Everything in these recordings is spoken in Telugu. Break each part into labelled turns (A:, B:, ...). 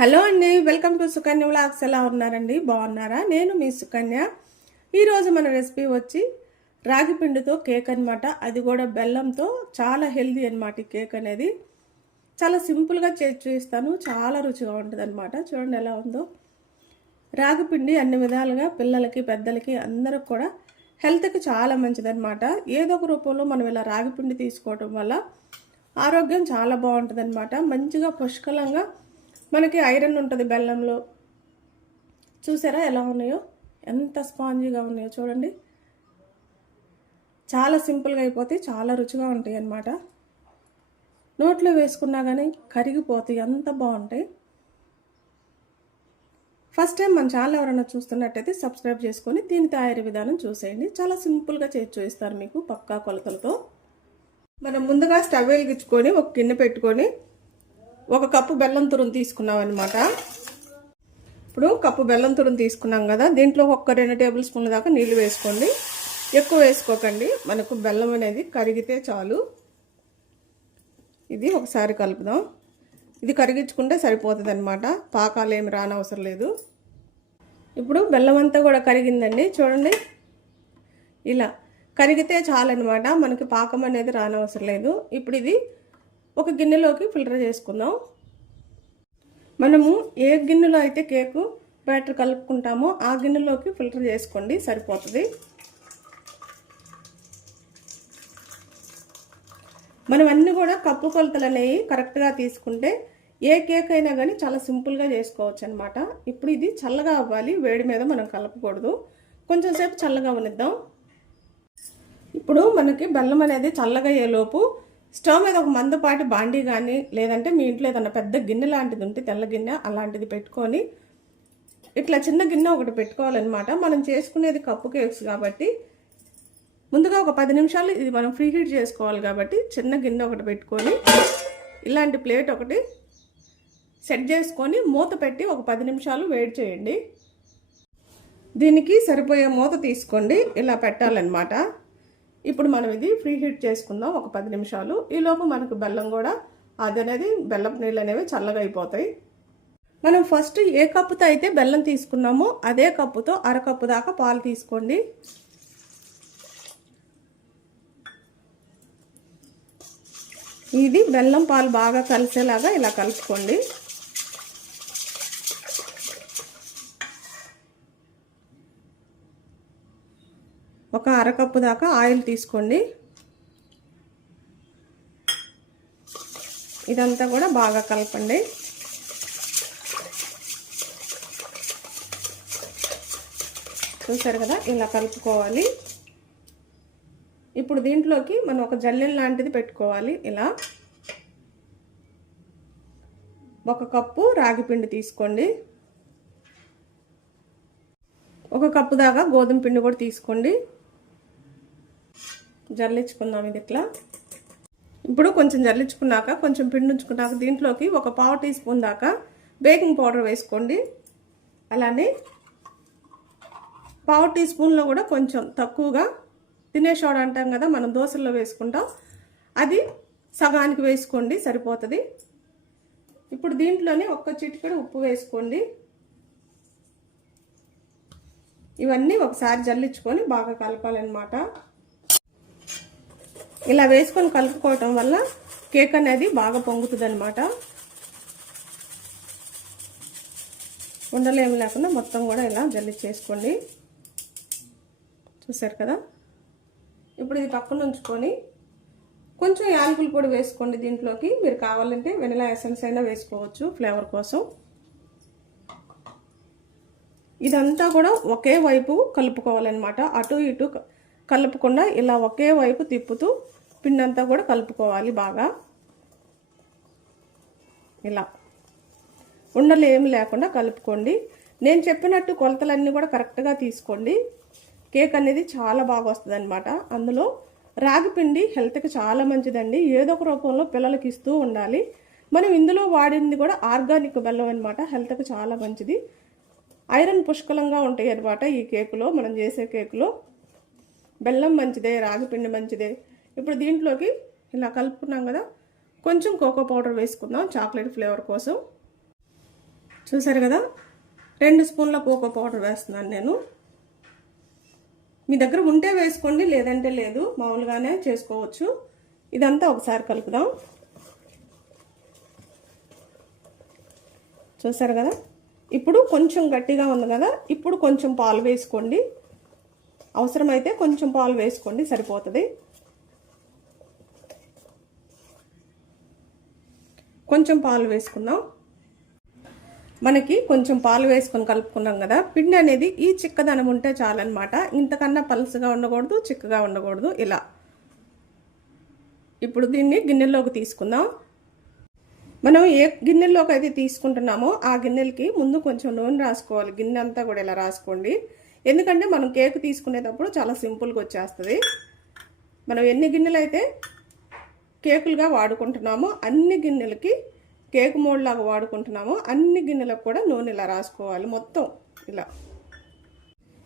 A: హలో అండి వెల్కమ్ టు సుకన్య వ్లాగ్స్. ఎలా ఉన్నారండి? బాగున్నారా? నేను మీ సుకన్య. ఈరోజు మన రెసిపీ వచ్చి రాగి పిండితో కేక్ అనమాట అది కూడా బెల్లంతో. చాలా హెల్దీ అనమాట ఈ కేక్ అనేది. చాలా సింపుల్గా చేసి చూపిస్తాను. చాలా రుచిగా ఉంటుంది అనమాట చూడండి ఎలా ఉందో. రాగి పిండి అన్ని విధాలుగా పిల్లలకి పెద్దలకి అందరికి కూడా హెల్త్కి చాలా మంచిదన్నమాట ఏదో ఒక రూపంలో మనం ఇలా రాగి పిండి తీసుకోవటం వల్ల ఆరోగ్యం చాలా బాగుంటుంది మంచిగా పుష్కలంగా మనకి ఐరన్ ఉంటుంది బెల్లంలో. చూసారా ఎలా ఉన్నాయో? ఎంత స్పాంజీగా ఉన్నాయో చూడండి. చాలా సింపుల్గా అయిపోతే చాలా రుచిగా ఉంటాయి అన్నమాట. నోట్లో వేసుకున్నా కానీ కరిగిపోతాయి అంత బాగుంటాయి. ఫస్ట్ టైం మన ఛానల్ ఎవరైనా చూస్తున్నట్టయితే సబ్స్క్రైబ్ చేసుకొని దీని తయారీ విధానం చూసేయండి. చాలా సింపుల్గా చేసి చూపిస్తారు మీకు పక్కా కొలతలతో. మనం ముందుగా స్టవ్ వెలిగించుకొని ఒక గిన్నె పెట్టుకొని ఒక కప్పు బెల్లం తురుము తీసుకున్నాం అనమాట ఇప్పుడు కప్పు బెల్లం తురుము తీసుకున్నాం కదా దీంట్లో ఒక రెండు టేబుల్ స్పూన్ల దాకా నీళ్ళు వేసుకోండి. ఎక్కువ వేసుకోకండి మనకు బెల్లం అనేది కరిగితే చాలు. ఇది ఒకసారి కలుపుదాం. ఇది కరిగించుకుంటే సరిపోతుంది అనమాట పాకాలు ఏమి రానవసరం లేదు. ఇప్పుడు బెల్లం అంతా కూడా కరిగిందండి చూడండి. ఇలా కరిగితే చాలన్నమాట మనకి పాకం అనేది రానవసరం లేదు. ఇప్పుడు ఇది ఒక గిన్నెలోకి ఫిల్టర్ చేసుకుందాం. మనము ఏ గిన్నెలో అయితే కేకు బ్యాటర్ కలుపుకుంటామో ఆ గిన్నెలోకి ఫిల్టర్ చేసుకోండి సరిపోతుంది. మనం అన్నీ కూడా కప్పు కొలతలు అనేవి కరెక్ట్గా తీసుకుంటే ఏ కేక్ అయినా కానీ చాలా సింపుల్గా చేసుకోవచ్చు అనమాట ఇప్పుడు ఇది చల్లగా అవ్వాలి వేడి మీద మనం కలపకూడదు. కొంచెం సేపు చల్లగా ఉనిద్దాం. ఇప్పుడు మనకి బెల్లం అనేది చల్లగా అయ్యేలోపు స్టవ్ మీద ఒక మందపాటి బాండీ కానీ లేదంటే మీ ఇంట్లో ఏదన్నా పెద్ద గిన్నె లాంటిది ఉంటే తెల్ల గిన్నె అలాంటిది పెట్టుకొని ఇట్లా చిన్న గిన్నె ఒకటి పెట్టుకోవాలన్నమాట. మనం చేసుకునేది కప్పు కేక్స్ కాబట్టి ముందుగా ఒక పది నిమిషాలు ఇది మనం ఫ్రీ హీట్ చేసుకోవాలి కాబట్టి చిన్న గిన్నె ఒకటి పెట్టుకొని ఇలాంటి ప్లేట్ ఒకటి సెట్ చేసుకొని మూత పెట్టి ఒక పది నిమిషాలు వేడి చేయండి. దీనికి సరిపోయే మూత తీసుకోండి. ఇలా పెట్టాలన్నమాట. ఇప్పుడు మనం ఇది ఫ్రీ హీట్ చేసుకుందాం ఒక పది నిమిషాలు. ఈలోపు మనకు బెల్లం కూడా అది అనేది బెల్లం నీళ్ళు అనేవి చల్లగా అయిపోతాయి. మనం ఫస్ట్ ఏ కప్పుతో అయితే బెల్లం తీసుకున్నామో అదే కప్పుతో అరకప్పు దాకా పాలు తీసుకోండి. ఇది బెల్లం పాలు బాగా కలిసేలాగా ఇలా కలుపుకోండి. ఒక అరకప్పు దాకా ఆయిల్ తీసుకోండి. ఇదంతా కూడా బాగా కలపండి. చూసారు కదా ఇలా కలుపుకోవాలి. ఇప్పుడు దీంట్లోకి మనం ఒక జల్లెం లాంటిది పెట్టుకోవాలి ఇలా. ఒక కప్పు రాగి పిండి తీసుకోండి. ఒక కప్పు దాకా గోధుమ పిండి కూడా తీసుకోండి. జల్లించుకుందాం ఇది ఇట్లా. ఇప్పుడు కొంచెం జల్లించుకున్నాక కొంచెం పిండి ఉంచుకున్నాక దీంట్లోకి ఒక పావు టీ స్పూన్ దాకా బేకింగ్ పౌడర్ వేసుకోండి. అలానే పావు టీ స్పూన్లో కూడా కొంచెం తక్కువగా తినే సోడా అంటాం కదా మనం దోశల్లో వేసుకుంటాం. అది సగానికి వేసుకోండి సరిపోతుంది. ఇప్పుడు దీంట్లోనే ఒక్క చిటికెడు ఉప్పు వేసుకోండి. ఇవన్నీ ఒకసారి జల్లించుకొని బాగా కలపాలన్నమాట. ఇలా వేసుకొని కలుపుకోవటం వల్ల కేక్ అనేది బాగా పొంగుతుంది అనమాట ఉండలేమి లేకుండా మొత్తం కూడా ఇలా జల్లించేసుకోండి చూసారు కదా? ఇప్పుడు ఇది పక్కన ఉంచుకొని కొంచెం యాలకుల పొడి వేసుకోండి దీంట్లోకి. మీరు కావాలంటే వెనిలా ఎసెన్స్ అయినా వేసుకోవచ్చు ఫ్లేవర్ కోసం. ఇదంతా కూడా ఒకే వైపు కలుపుకోవాలన్నమాట. అటు ఇటు కలుపకుండా ఇలా ఒకే వైపు తిప్పుతూ పిండి అంతా కూడా కలుపుకోవాలి బాగా. ఇలా. ఉండలు ఏమి లేకుండా కలుపుకోండి. నేను చెప్పినట్టు కొలతలన్నీ కూడా కరెక్ట్గా తీసుకోండి. కేక్ అనేది చాలా బాగా వస్తుంది అనమాట అందులో రాగి పిండి హెల్త్కి చాలా మంచిదండి. ఏదో ఒక రూపంలో పిల్లలకి ఇస్తూ ఉండాలి. మనం ఇందులో వాడింది కూడా ఆర్గానిక్ బెల్లం అనమాట హెల్త్కి చాలా మంచిది. ఐరన్ పుష్కలంగా ఉంటాయి అనమాట ఈ కేకులో. మనం చేసే కేకులో. బెల్లం మంచిదే రాగి పిండి మంచిదే. ఇప్పుడు దీంట్లోకి ఇలా కలుపుకున్నాం కదా కొంచెం కోకో పౌడర్ వేసుకుందాం చాక్లెట్ ఫ్లేవర్ కోసం. చూసారు కదా రెండు స్పూన్ల కోకో పౌడర్ వేస్తున్నాను నేను. మీ దగ్గర ఉంటే వేసుకోండి లేదంటే లేదు మామూలుగానే చేసుకోవచ్చు. ఇదంతా ఒకసారి కలుపుదాం. చూసారు కదా ఇప్పుడు కొంచెం గట్టిగా ఉంది కదా ఇప్పుడు కొంచెం పాలు వేసుకోండి. అవసరమైతే కొంచెం పాలు వేసుకోండి సరిపోతుంది. కొంచెం పాలు వేసుకుందాం. మనకి కొంచెం పాలు వేసుకొని కలుపుకున్నాం కదా పిండి అనేది ఈ చిక్కదనం ఉంటే చాలన్నమాట. ఇంతకన్నా పలుసుగా ఉండకూడదు చిక్కగా ఉండకూడదు ఇలా. ఇప్పుడు దీన్ని గిన్నెలోకి తీసుకుందాం. మనం ఏ గిన్నెల్లోకి అయితే తీసుకుంటున్నామో ఆ గిన్నెలకి ముందు కొంచెం నూనె రాసుకోవాలి. గిన్నె అంతా కూడా ఇలా రాసుకోండి. ఎందుకంటే మనం కేక్ తీసుకునేటప్పుడు చాలా సింపుల్గా వచ్చేస్తుంది. మనం ఎన్ని గిన్నెలు అయితే కేకులుగా వాడుకుంటున్నామో అన్ని గిన్నెలకి కేక్ మోడ్లాగా వాడుకుంటున్నామో అన్ని గిన్నెలకు కూడా నూనె ఇలా రాసుకోవాలి మొత్తం ఇలా.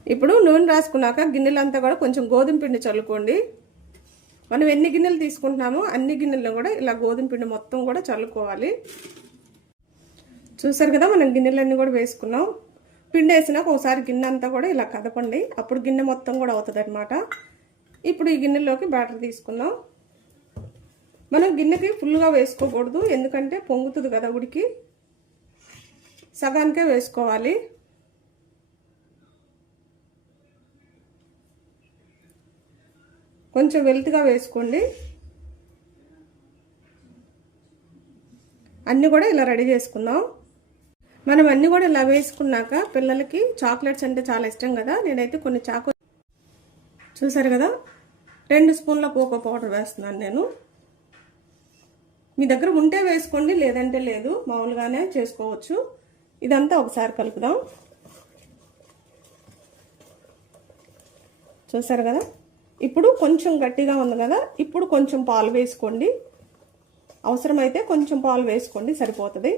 A: ఇప్పుడు నూనె రాసుకున్నాక గిన్నెలంతా కూడా కొంచెం గోధుమ పిండి చల్లుకోండి. మనం ఎన్ని గిన్నెలు తీసుకుంటున్నామో అన్ని గిన్నెల్లో కూడా ఇలా గోధుమ పిండి మొత్తం కూడా చల్లుకోవాలి. చూసారు కదా మనం గిన్నెలన్నీ కూడా వేసుకున్నాం. పిండి వేసినాక ఒకసారి గిన్నె అంతా కూడా ఇలా కదపండి. అప్పుడు గిన్నె మొత్తం కూడా అవుతుంది అనమాట ఇప్పుడు ఈ గిన్నెలోకి బ్యాటర్ తీసుకుందాం. మనం గిన్నెకి ఫుల్గా వేసుకోకూడదు ఎందుకంటే పొంగుతుంది కదా ఉడికి. సగానికే వేసుకోవాలి. కొంచెం వెల్త్గా వేసుకోండి. అన్నీ కూడా ఇలా రెడీ చేసుకుందాం. మనం అన్నీ కూడా ఇలా వేసుకున్నాక పిల్లలకి చాక్లెట్స్ అంటే చాలా ఇష్టం కదా. నేనైతే కొన్ని చాక్లెట్ చూసారు కదా? రెండు స్పూన్ల కోకో పౌడర్ వేస్తున్నాను నేను. మీ దగ్గర ఉంటే వేసుకోండి లేదంటే లేదు. మామూలుగానే చేసుకోవచ్చు. ఇదంతా ఒకసారి కలుపుదాం. చూసారు కదా? ఇప్పుడు కొంచెం గట్టిగా ఉంది కదా? ఇప్పుడు కొంచెం పాలు వేసుకోండి. అవసరమైతే కొంచెం పాలు వేసుకోండి సరిపోతుంది.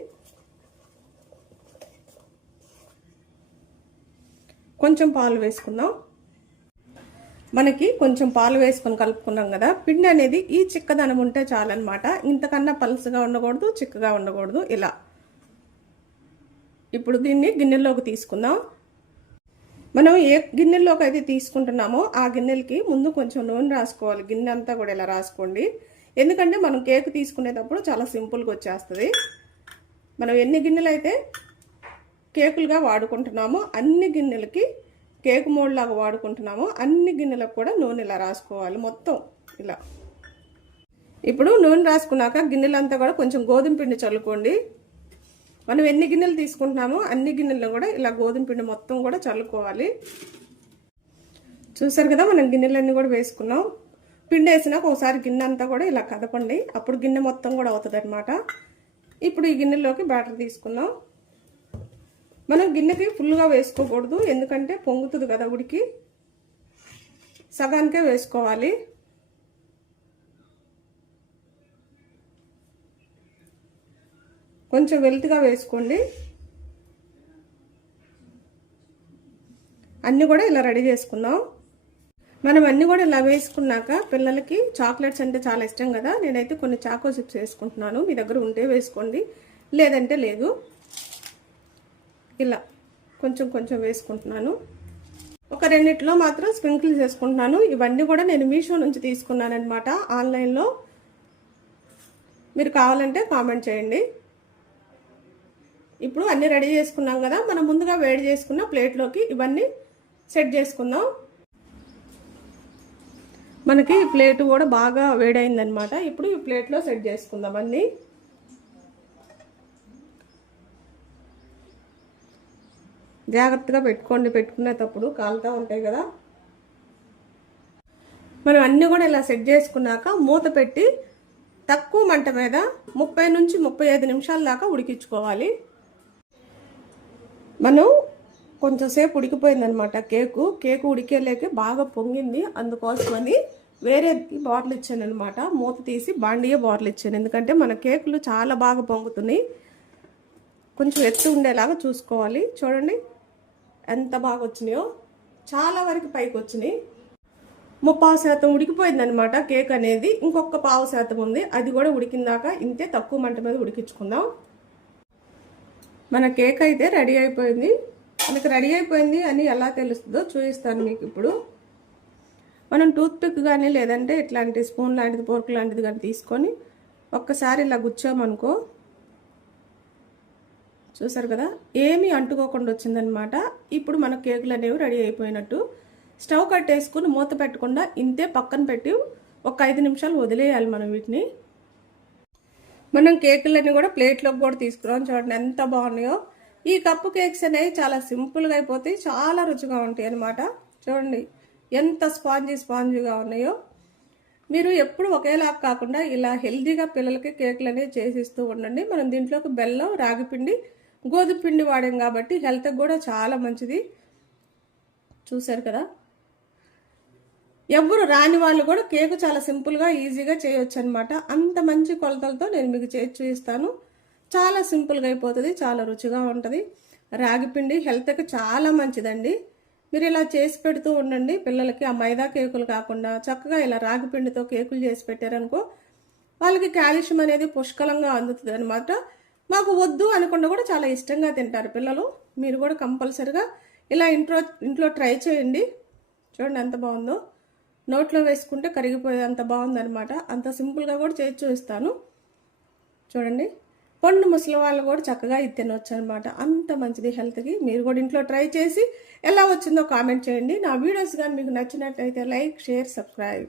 A: కొంచెం పాలు వేసుకుందాం. మనకి కొంచెం పాలు వేసుకొని కలుపుకున్నాం కదా. పిండి అనేది ఈ చిక్కదనం ఉంటే చాలన్నమాట. ఇంతకన్నా పలుసుగా ఉండకూడదు చిక్కగా ఉండకూడదు. ఇలా. ఇప్పుడు దీన్ని గిన్నెలోకి తీసుకుందాం. మనం ఏ గిన్నెల్లోకి అయితే తీసుకుంటున్నామో ఆ గిన్నెలకి ముందు కొంచెం నూనె రాసుకోవాలి. గిన్నె అంతా కూడా ఇలా రాసుకోండి. ఎందుకంటే మనం కేక్ తీసుకునేటప్పుడు చాలా సింపుల్గా వచ్చేస్తుంది. మనం ఎన్ని గిన్నెలు అయితే కేకులుగా వాడుకుంటున్నాము అన్ని గిన్నెలకి కేకు మోడ్లాగా వాడుకుంటున్నాము అన్ని గిన్నెలకు కూడా నూనె ఇలా రాసుకోవాలి మొత్తం ఇలా. ఇప్పుడు నూనె రాసుకున్నాక గిన్నెలంతా కూడా కొంచెం గోధుమ పిండి చల్లుకోండి. మనం ఎన్ని గిన్నెలు తీసుకుంటున్నామో అన్ని గిన్నెల్లో కూడా ఇలా గోధుమ పిండి మొత్తం కూడా చల్లుకోవాలి. చూసారు కదా మనం గిన్నెలన్నీ కూడా వేసుకున్నాం. పిండి వేసినాక ఒకసారి గిన్నె అంతా కూడా ఇలా కదపండి. అప్పుడు గిన్నె మొత్తం కూడా అవుతుంది ఇప్పుడు ఈ గిన్నెలోకి బ్యాటర్ తీసుకున్నాం. మనం గిన్నెకి ఫుల్గా వేసుకోకూడదు ఎందుకంటే పొంగుతుంది కదా ఉడికి సగానికే వేసుకోవాలి. కొంచెం వెల్త్గా వేసుకోండి. అన్నీ కూడా ఇలా రెడీ చేసుకుందాం మనం అన్నీ కూడా ఇలా వేసుకున్నాక పిల్లలకి చాక్లెట్స్ అంటే చాలా ఇష్టం కదా. నేనైతే కొన్ని చాకో చిప్స్ వేసుకుంటున్నాను. మీ దగ్గర ఉంటే వేసుకోండి. లేదంటే లేదు. ఇలా కొంచెం కొంచెం వేసుకుంటున్నాను. ఒక రెండిట్లో మాత్రం స్ప్రింకిల్ చేసుకుంటున్నాను. ఇవన్నీ కూడా నేను మీషో నుంచి తీసుకున్నాను అనమాట ఆన్లైన్లో మీరు కావాలంటే కామెంట్ చేయండి. ఇప్పుడు అన్నీ రెడీ చేసుకున్నాం కదా. మనం ముందుగా వేడి చేసుకున్న ప్లేట్లోకి ఇవన్నీ సెట్ చేసుకుందాం. మనకి ఈ ప్లేట్ కూడా బాగా వేడైందనమాట ఇప్పుడు ఈ ప్లేట్లో సెట్ చేసుకుందాం అన్నీ. జాగ్రత్తగా పెట్టుకోండి పెట్టుకునేటప్పుడు కాలుతూ ఉంటాయి కదా. మనం అన్నీ కూడా ఇలా సెట్ చేసుకున్నాక మూత పెట్టి తక్కువ మంట మీద ముప్పై నుంచి ముప్పై ఐదు నిమిషాల దాకా ఉడికించుకోవాలి. మనం కొంచెంసేపు ఉడికిపోయిందనమాట కేకు. కేకు ఉడికేలేక బాగా పొంగింది. అందుకోసమని వేరే బాటిల్ ఇచ్చాను అనమాట మూత తీసి బాండియే బాటిల్ ఇచ్చాను. ఎందుకంటే మన కేకులు చాలా బాగా పొంగుతున్నాయి. కొంచెం ఎత్తు ఉండేలాగా చూసుకోవాలి. చూడండి. ఎంత బాగా వచ్చినాయో చాలా వరకు పైకి వచ్చినాయి ముప్పావు శాతం ఉడికిపోయిందనమాట కేక్ అనేది. ఇంకొక పావు శాతం ఉంది. అది కూడా ఉడికిందాక ఇంతే తక్కువ మంట మీద ఉడికించుకుందాం. మన కేక్ అయితే రెడీ అయిపోయింది. మనకి రెడీ అయిపోయింది అని ఎలా తెలుస్తుందో చూపిస్తాను మీకు ఇప్పుడు. మనం టూత్ పిక్ కానీ లేదంటే ఇట్లాంటి స్పూన్ లాంటిది పోర్క్ లాంటిది కానీ తీసుకొని ఒక్కసారి ఇలా గుచ్చామనుకో చూసారు కదా? ఏమీ అంటుకోకుండా వచ్చిందనమాట ఇప్పుడు మన కేకులు అనేవి రెడీ అయిపోయినట్టు. స్టవ్ కట్టేసుకుని మూత పెట్టకుండా ఇంతే పక్కన పెట్టి ఒక ఐదు నిమిషాలు వదిలేయాలి మనం వీటిని. మనం కేకులన్నీ కూడా ప్లేట్లోకి కూడా తీసుకురాం. చూడండి ఎంత బాగున్నాయో. ఈ కప్పు కేక్స్ అనేవి చాలా సింపుల్గా అయిపోతాయి. చాలా రుచిగా ఉంటాయి అనమాట చూడండి ఎంత స్పాంజీ స్పాంజీగా ఉన్నాయో. మీరు ఎప్పుడు ఒకేలా కాకుండా ఇలా హెల్తీగా పిల్లలకి కేకులు అనేవి చేసిస్తూ ఉండండి. మనం దీంట్లోకి బెల్లం రాగిపిండి గోధుమ పిండి వాడాం కాబట్టి హెల్త్కి కూడా చాలా మంచిది. చూశారు కదా? ఎవరు రాని వాళ్ళు కూడా కేక్ చాలా సింపుల్గా ఈజీగా చేయొచ్చు అనమాట అంత మంచి కొలతలతో నేను మీకు చేసి చూపిస్తాను. చాలా సింపుల్గా అయిపోతుంది చాలా రుచిగా ఉంటుంది. రాగిపిండి హెల్త్కి చాలా మంచిదండి. మీరు ఇలా చేసి పెడుతూ ఉండండి. పిల్లలకి ఆ మైదా కేకులు కాకుండా చక్కగా ఇలా రాగిపిండితో కేకులు చేసి పెట్టారనుకో వాళ్ళకి కాల్షియం అనేది పుష్కలంగా అందుతుంది అనమాట మాకు వద్దు అనకుండా కూడా చాలా ఇష్టంగా తింటారు పిల్లలు. మీరు కూడా కంపల్సరిగా ఇలా ఇంట్లో ఇంట్లో ట్రై చేయండి. చూడండి ఎంత బాగుందో. నోట్లో వేసుకుంటే కరిగిపోయేంత అంత బాగుందనమాట అంత సింపుల్గా కూడా చేసి చూపిస్తాను. చూడండి. పండు ముసలి వాళ్ళు కూడా చక్కగా ఇది తినవచ్చు అనమాట అంత మంచిది హెల్త్కి. మీరు కూడా ఇంట్లో ట్రై చేసి ఎలా వచ్చిందో కామెంట్ చేయండి. నా వీడియోస్ కానీ మీకు నచ్చినట్లయితే లైక్ షేర్ సబ్స్క్రైబ్.